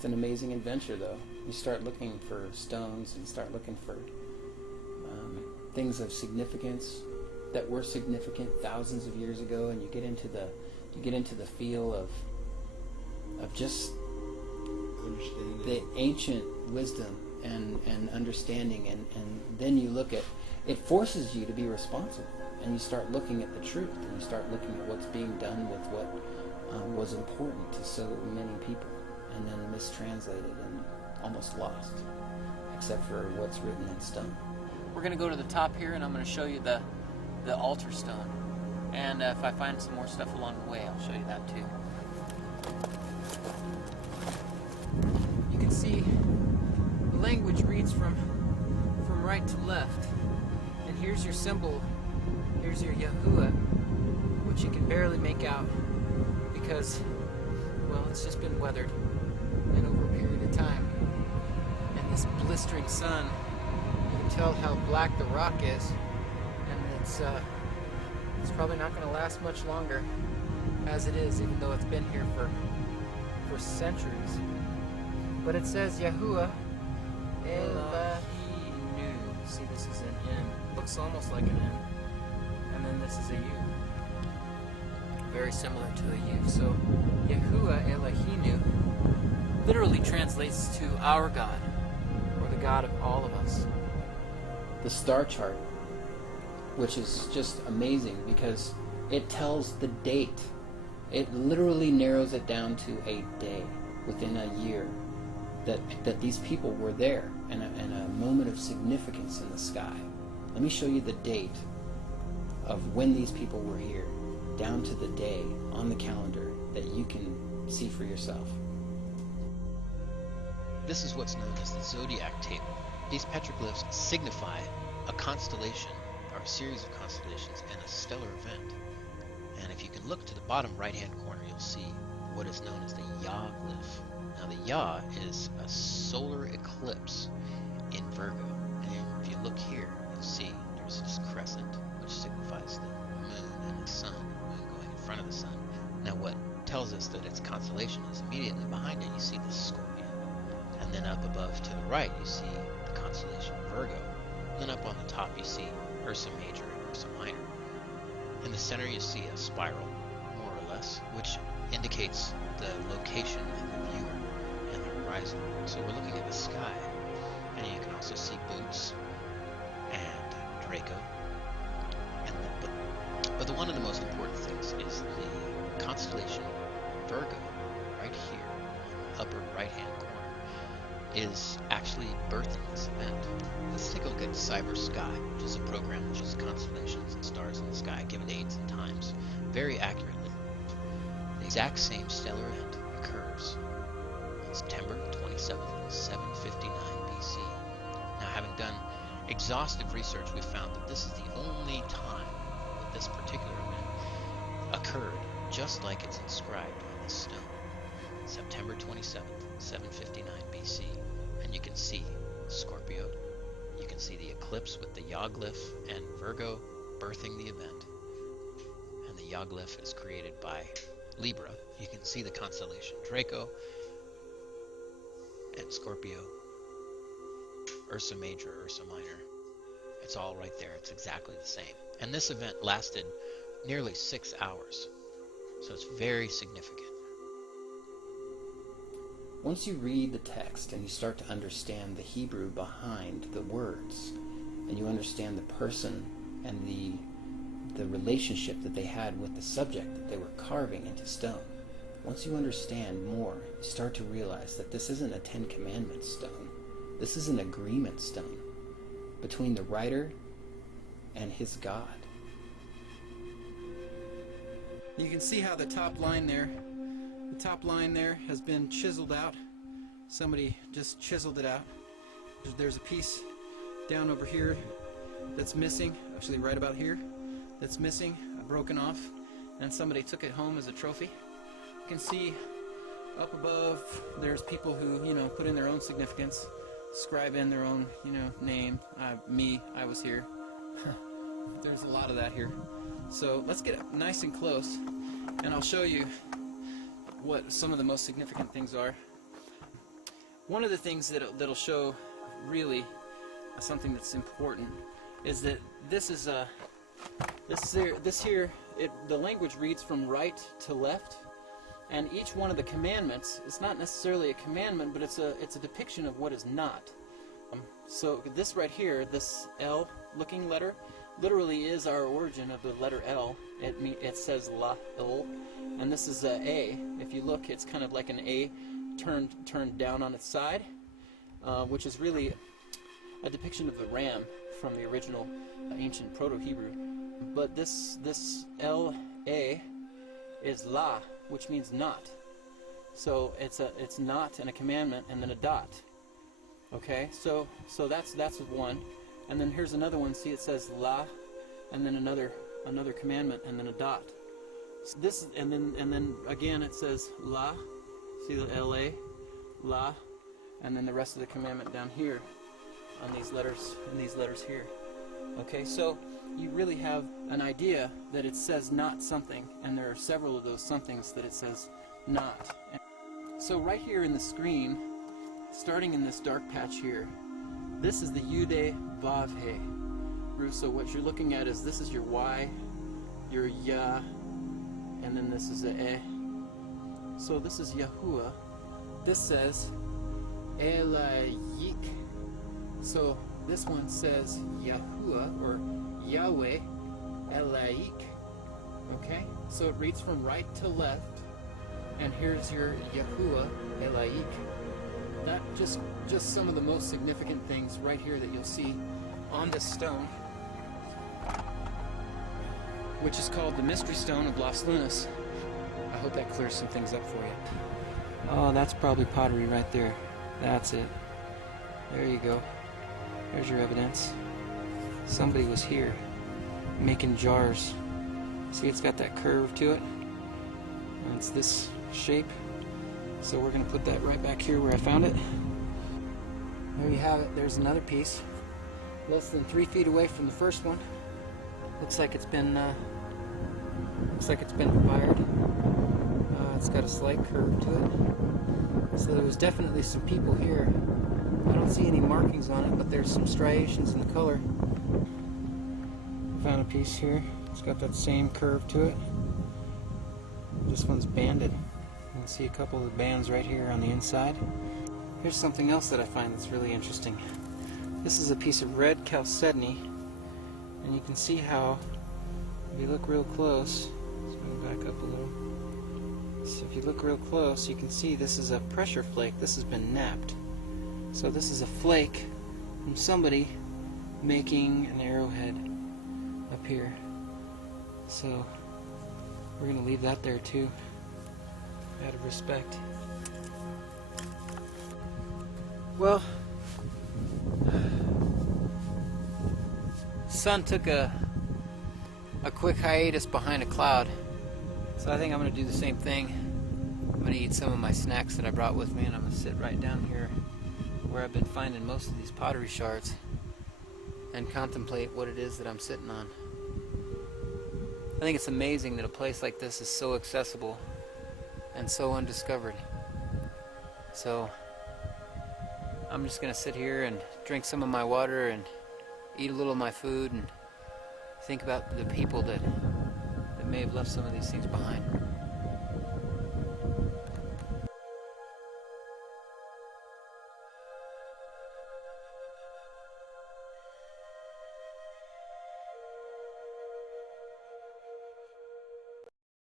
It's an amazing adventure, though. You start looking for stones and start looking for things of significance that were significant thousands of years ago, and you get into the feel of just the ancient wisdom and understanding, and then you look at it, forces you to be responsible, and you start looking at the truth, and you start looking at what's being done with what was important to so many people, and then mistranslated and almost lost, except for what's written in stone. We're going to go to the top here, and I'm going to show you the altar stone. And if I find some more stuff along the way, I'll show you that too. You can see the language reads from right to left. And here's your symbol. Here's your Yahuwah, which you can barely make out because, well, it's just been weathered and over a period of time. And this blistering sun, you can tell how black the rock is, and it's probably not going to last much longer as it is, even though it's been here for centuries. But it says Yahuwah Elohim. See, this is an N. Looks almost like an N. And then this is a U. Very similar to a U. So Yahuwah Elohim literally translates to our God, or the God of all of us. The star chart, which is just amazing because it tells the date. It literally narrows it down to a day within a year that these people were there, and a moment of significance in the sky. Let me show you the date of when these people were here, down to the day on the calendar that you can see for yourself. This is what's known as the zodiac table. These petroglyphs signify a constellation, or a series of constellations, and a stellar event. And if you can look to the bottom right-hand corner, you'll see what is known as the Yah glyph. Now the Yah is a solar eclipse in Virgo. And if you look here, you'll see there's this crescent, which signifies the moon and the sun, the moon going in front of the sun. Now what tells us that its constellation is immediately behind it, you see the scorpion. And then up above to the right, you see the constellation Virgo. And then up on the top, you see Ursa Major and Ursa Minor. In the center, you see a spiral, more or less, which indicates the location of the viewer and the horizon. So we're looking at the sky, and you can also see Boots and Draco. But one of the most important things is the constellation Virgo, right here, on the upper right-hand corner, is actually birthing this event. Let's take a look at Cyber Sky, which is a program which uses constellations and stars in the sky, given dates and times very accurately. The exact same stellar event occurs on September 27th, 759 BC. Now, having done exhaustive research, we found that this is the only time that this particular event occurred, just like it's inscribed on this stone. September 27th, 759 BC. And you can see Scorpio, you can see the eclipse with the Yah glyph, and Virgo birthing the event. And the Yah glyph is created by Libra. You can see the constellation Draco and Scorpio, Ursa Major, Ursa Minor. It's all right there. It's exactly the same. And this event lasted nearly 6 hours. So it's very significant. Once you read the text and you start to understand the Hebrew behind the words, and you understand the person and the relationship that they had with the subject that they were carving into stone, once you understand more, you start to realize that this isn't a Ten Commandments stone. This is an agreement stone between the writer and his God. You can see how the top line there has been chiseled out. Somebody just chiseled it out. There's a piece down over here that's missing, actually right about here, that's missing, broken off, and somebody took it home as a trophy. You can see up above there's people who, put in their own significance, scribe in their own, name. I was here. There's a lot of that here. So let's get up nice and close, and I'll show you what some of the most significant things are. one of the things that'll show really something that's important is that the language reads from right to left, and each one of the commandments is not necessarily a commandment, but it's a depiction of what is not. So this right here, this L looking letter, literally is our origin of the letter L. It says la, L, and this is a A. If you look, it's kind of like an A turned down on its side, which is really a depiction of the ram from the original ancient Proto-Hebrew. But this L-A is la, which means not. So it's not and a commandment and then a dot. Okay, so that's one. And then here's another one. See, it says la, and then another commandment and then a dot. So this and then again it says la. See the L-A, la, and then the rest of the commandment down here on these letters here. Okay, so you really have an idea that it says not something, and there are several of those somethings that it says not. So right here in the screen, starting in this dark patch here, this is the Yude Vav He. So what you're looking at is this is your Y, your Ya, and then this is the E. So this is Yahuwah. This says Elayik. So this one says Yahuwah or Yahweh Elayik. Okay? So it reads from right to left. And here's your Yahuwah Elayik. That just some of the most significant things right here that you'll see on this stone, which is called the Mystery Stone of Las Lunas. I hope that clears some things up for you. Oh, that's probably pottery right there. That's it. There you go. There's your evidence. Somebody was here making jars. See, it's got that curve to it. And it's this shape. So we're going to put that right back here where I found it. There you have it. There's another piece. Less than 3 feet away from the first one. Looks like it's been fired. It's got a slight curve to it. So there was definitely some people here. I don't see any markings on it, but there's some striations in the color. I found a piece here. It's got that same curve to it. This one's banded. You can see a couple of the bands right here on the inside. Here's something else that I find that's really interesting. This is a piece of red chalcedony, and you can see how, if you look real close, let's move back up a little. So if you look real close, you can see this is a pressure flake. This has been knapped. So this is a flake from somebody making an arrowhead up here. So we're going to leave that there too, out of respect. Well, sun took a quick hiatus behind a cloud, so I think I'm going to do the same thing. I'm going to eat some of my snacks that I brought with me, and I'm going to sit right down here where I've been finding most of these pottery shards and contemplate what it is that I'm sitting on. I think it's amazing that a place like this is so accessible and so undiscovered. So I'm just going to sit here and drink some of my water and eat a little of my food and think about the people that may have left some of these things behind.